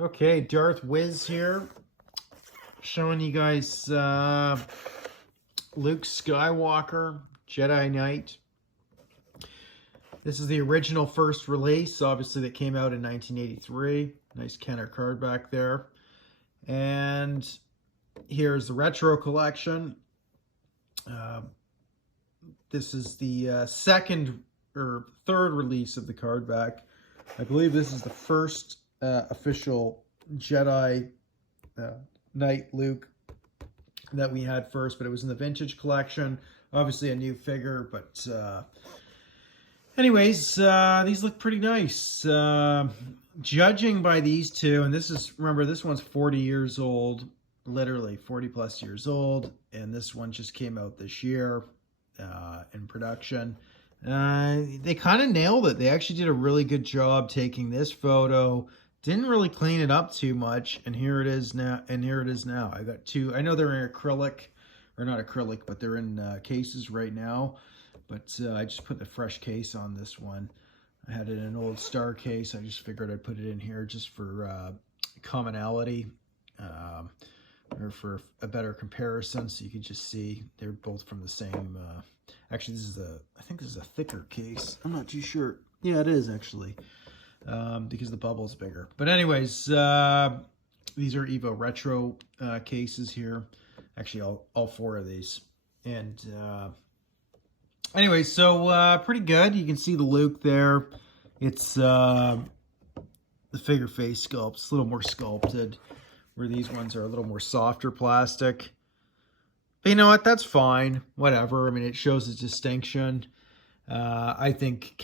Okay, Darth Wiz here, showing you guys Luke Skywalker, Jedi Knight. This is the original first release, obviously, that came out in 1983. Nice Kenner card back there. And here's the retro collection. This is the second or third release of the card back. I believe this is the first official Jedi Knight Luke that we had first, but it was in the vintage collection. Obviously a new figure, but anyways, these look pretty nice. Judging by these two, and this is, remember, this one's 40 years old, literally 40 plus years old, and this one just came out this year in production. They kind of nailed it. They actually did a really good job taking this photo. Didn't really clean it up too much, and here it is now. I got two. I know they're in acrylic, or not acrylic, but they're in cases right now. But I just put the fresh case on this one. I had it in an old Star case. I just figured I'd put it in here just for commonality, or for a better comparison, so you can just see they're both from the same. Actually, I think this is a thicker case. I'm not too sure. Yeah, it is actually. Because the bubble's bigger. But anyways, these are Evo Retro cases here. Actually, all four of these. And anyways, so pretty good. You can see the Luke there. It's the figure face sculpt's a little more sculpted, where these ones are a little more softer plastic. But you know what? That's fine. Whatever. I mean, it shows a distinction. I think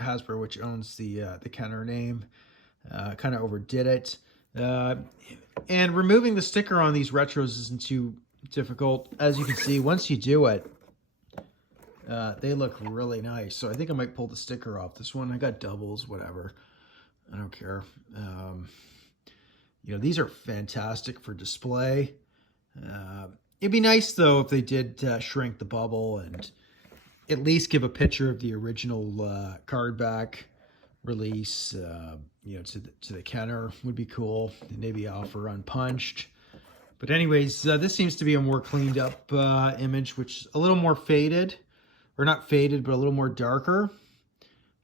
Hasbro, which owns the Kenner name, kind of overdid it. And removing the sticker on these retros isn't too difficult. As you can see, once you do it, they look really nice. So I think I might pull the sticker off this one. I got doubles, whatever. I don't care. You know, these are fantastic for display. It'd be nice, though, if they did shrink the bubble and at least give a picture of the original card back release, you know, to the Kenner would be cool. And maybe offer unpunched. But anyways, this seems to be a more cleaned up image, which is a little more faded, or not faded, but a little more darker.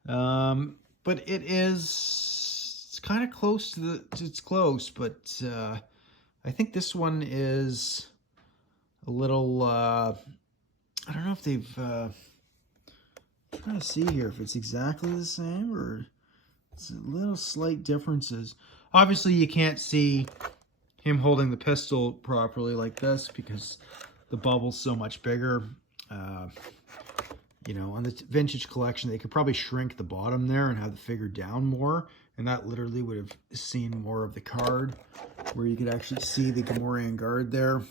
But it's kind of close to it's close, but I think this one is a little, I don't know if they've, I'm trying to see here if it's exactly the same or it's a little slight differences. Obviously, you can't see him holding the pistol properly like this because the bubble's so much bigger. You know, on the vintage collection, they could probably shrink the bottom there and have the figure down more, and that literally would have seen more of the card, where you could actually see the Gamorrean guard there.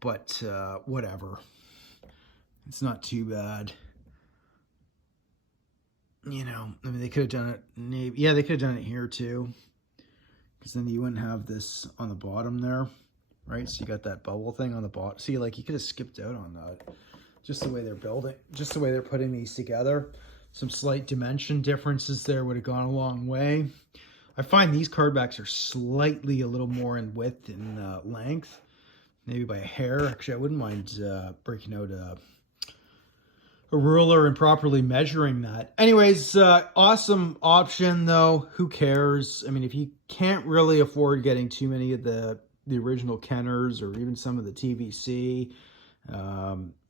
But whatever. It's not too bad. You know, I mean, they could have done it. Yeah, they could have done it here too, because then you wouldn't have this on the bottom there, right? So you got that bubble thing on the bottom. See, like, you could have skipped out on that. Just the way they're building, just the way they're putting these together. Some slight dimension differences there would have gone a long way. I find these card backs are slightly a little more in width and length, maybe by a hair. Actually, I wouldn't mind breaking out a ruler and properly measuring that. Anyways, awesome option though. Who cares? I mean, if you can't really afford getting too many of the original Kenners or even some of the TVC,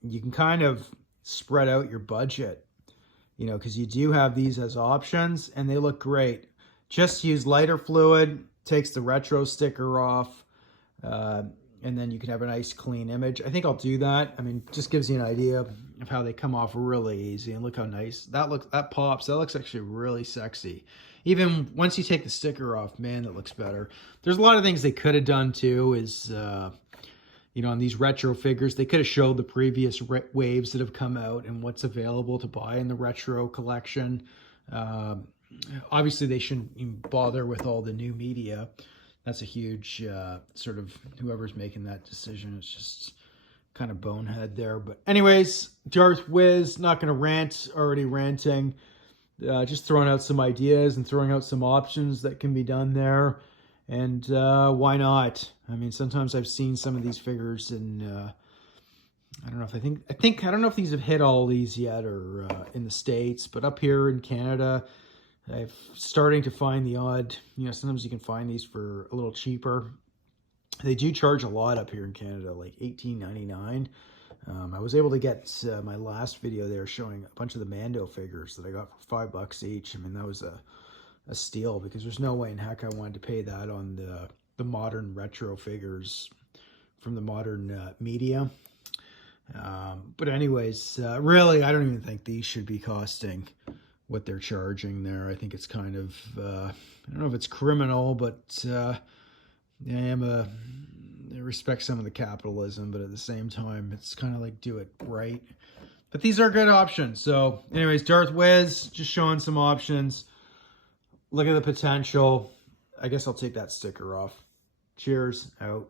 you can kind of spread out your budget, you know, because you do have these as options and they look great. Just use lighter fluid, takes the retro sticker off, and then you can have a nice clean image. I think I'll do that. I mean, just gives you an idea of how they come off really easy. And look how nice that looks. That pops. That looks actually really sexy. Even once you take the sticker off, man, that looks better. There's a lot of things they could have done too. Is you know, on these retro figures, they could have showed the previous waves that have come out and what's available to buy in the retro collection. Obviously, they shouldn't even bother with all the new media. That's a huge sort of, whoever's making that decision, it's just kind of bonehead there. But anyways, Darth Wiz, not going to rant, already ranting. just throwing out some ideas and throwing out some options that can be done there. And why not? I mean, sometimes I've seen some of these figures, and I don't know if I don't know if these have hit all these yet, or in the States, but up here in Canada, I'm starting to find the odd. Sometimes you can find these for a little cheaper. They do charge a lot up here in Canada, like $18.99. I was able to get my last video there showing a bunch of the Mando figures that I got for $5 each. I mean, that was a steal, because there's no way in heck I wanted to pay that on the modern retro figures from the modern media. But anyways, really, I don't even think these should be costing what they're charging there. I think it's kind of, I don't know if it's criminal, but I respect some of the capitalism, but at the same time, it's kind of like, do it right. But these are good options. So anyways, Darth Wiz, just showing some options. Look at the potential. I guess I'll take that sticker off. Cheers, out.